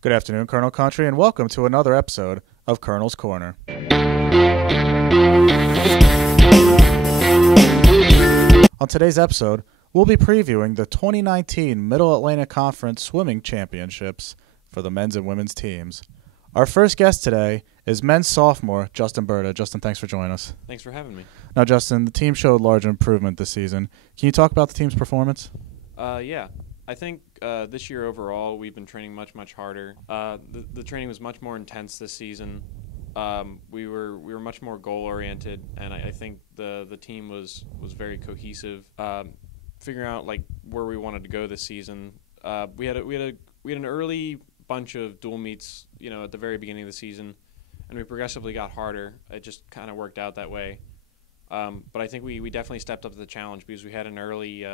Good afternoon, Colonel Country, and welcome to another episode of Colonel's Corner. On today's episode, we'll be previewing the 2019 Middle Atlantic Conference Swimming Championships for the men's and women's teams. Our first guest today is men's sophomore Justin Burda. Justin, thanks for joining us. Thanks for having me. Now, Justin, the team showed large improvement this season. Can you talk about the team's performance? Yeah. I think this year overall we've been training much harder. The training was much more intense this season. We were much more goal oriented, and I think the team was very cohesive. Figuring out like where we wanted to go this season. We had an early bunch of dual meets, at the very beginning of the season, and we progressively got harder. It just kind of worked out that way. But I think we definitely stepped up to the challenge because we had an early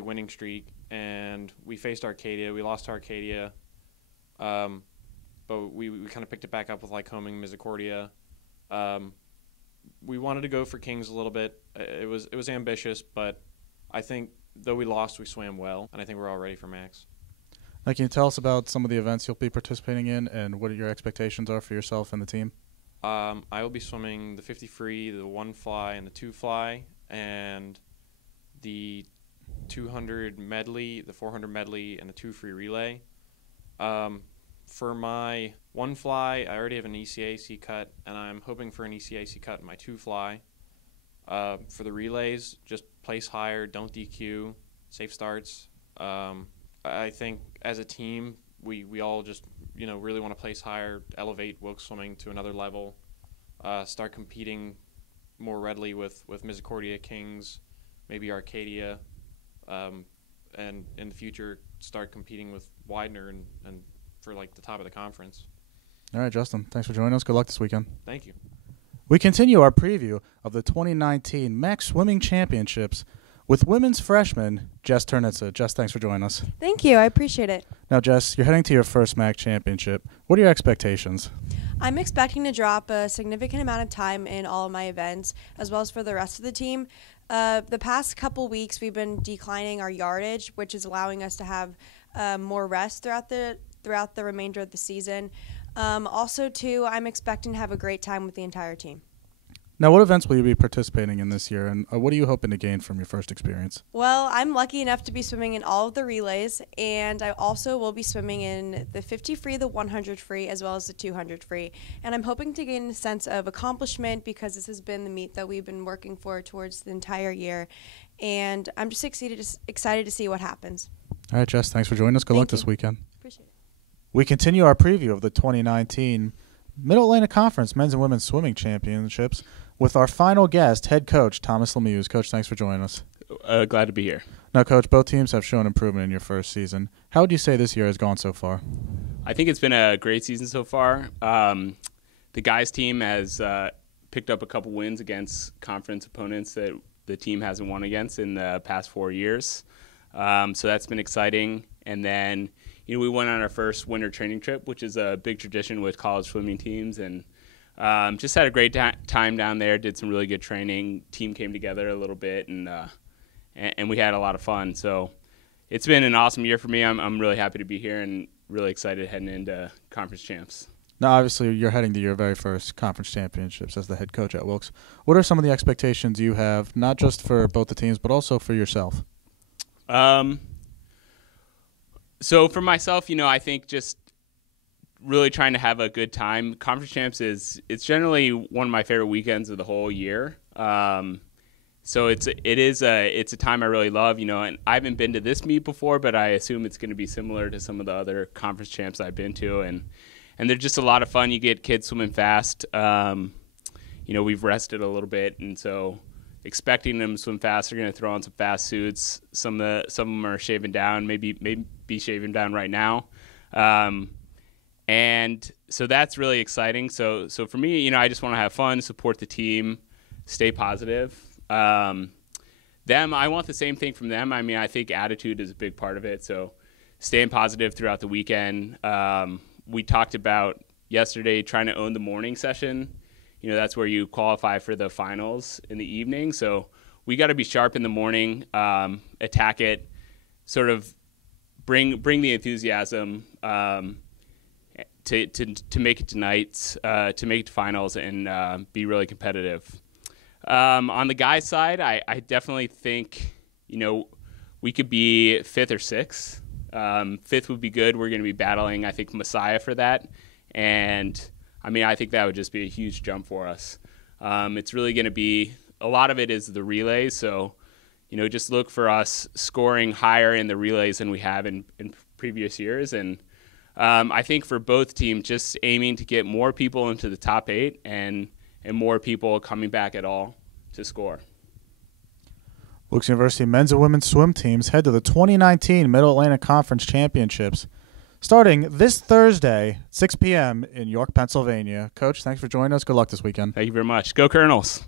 winning streak, and we faced Arcadia. We lost to Arcadia, but we kind of picked it back up with Lycoming and Misericordia. We wanted to go for Kings a little bit. It was ambitious, but I think though we lost, we swam well, and I think we're all ready for Max. Now, can you tell us about some of the events you'll be participating in and what your expectations are for yourself and the team? I will be swimming the 50 free, the 1 fly, and the 2 fly, and the 200 medley, the 400 medley, and the 2 free relay. For my 1 fly, I already have an ECAC cut, and I'm hoping for an ECAC cut in my 2 fly. For the relays, just place higher, don't DQ, safe starts. I think as a team, we all just really want to place higher, elevate Wilkes swimming to another level, start competing more readily with Misericordia, Kings, maybe Arcadia. And in the future start competing with Widener and for the top of the conference. All right, Justin, thanks for joining us. Good luck this weekend. Thank you. We continue our preview of the 2019 Max Swimming Championships with women's freshman Jess Turnitza. Jess, thanks for joining us. Thank you. I appreciate it. Now, Jess, you're heading to your first MAC championship. What are your expectations? I'm expecting to drop a significant amount of time in all of my events, as well as for the rest of the team. The past couple weeks, we've been declining our yardage, which is allowing us to have more rest throughout the remainder of the season. Also, too, I'm expecting to have a great time with the entire team. Now, what events will you be participating in this year, and what are you hoping to gain from your first experience? Well, I'm lucky enough to be swimming in all of the relays, and I also will be swimming in the 50 free, the 100 free, as well as the 200 free. And I'm hoping to gain a sense of accomplishment because this has been the meet that we've been working for towards the entire year. And I'm just excited to see what happens. All right, Jess, thanks for joining us. Good luck this weekend. Appreciate it. We continue our preview of the 2019 Middle Atlantic Conference Men's and Women's Swimming Championships with our final guest, head coach Thomas Limouze. Coach, thanks for joining us. Glad to be here. Now, Coach, both teams have shown improvement in your first season. How would you say this year has gone so far? I think it's been a great season so far. The guys' team has picked up a couple wins against conference opponents that the team hasn't won against in the past 4 years. So that's been exciting. And then, we went on our first winter training trip, which is a big tradition with college swimming teams, and just had a great time down there. Did some really good training. Team came together a little bit, and we had a lot of fun. So it's been an awesome year for me. I'm really happy to be here and really excited heading into conference champs. Now, obviously, you're heading to your very first conference championships as the head coach at Wilkes. What are some of the expectations you have, not just for both the teams, but also for yourself? So for myself, I think just really trying to have a good time. Conference champs it's generally one of my favorite weekends of the whole year. So it's a time I really love, and I haven't been to this meet before, but I assume it's going to be similar to some of the other conference champs I've been to, and they're just a lot of fun. You get kids swimming fast. We've rested a little bit, and so expecting them to swim fast, they're going to throw on some fast suits. Some of them are shaving down, maybe be shaving down right now. And so that's really exciting. So for me, I just want to have fun, support the team, stay positive. I want the same thing from them. I mean, I think attitude is a big part of it. So staying positive throughout the weekend. We talked about yesterday trying to own the morning session. That's where you qualify for the finals in the evening. So we got to be sharp in the morning, attack it, sort of bring the enthusiasm to make it to nights, to make it to finals, and be really competitive. On the guys' side, I definitely think, we could be 5th or 6th. 5th would be good. We're going to be battling, I think, Messiah for that. And, I think that would just be a huge jump for us. It's really going to be, a lot of it is the relays. So, just look for us scoring higher in the relays than we have in previous years. And I think for both teams, just aiming to get more people into the top 8 and more people coming back at all to score. Wilkes University men's and women's swim teams head to the 2019 Middle Atlantic Conference Championships starting this Thursday, 6 p.m. in York, Pennsylvania. Coach, thanks for joining us. Good luck this weekend. Thank you very much. Go Colonels.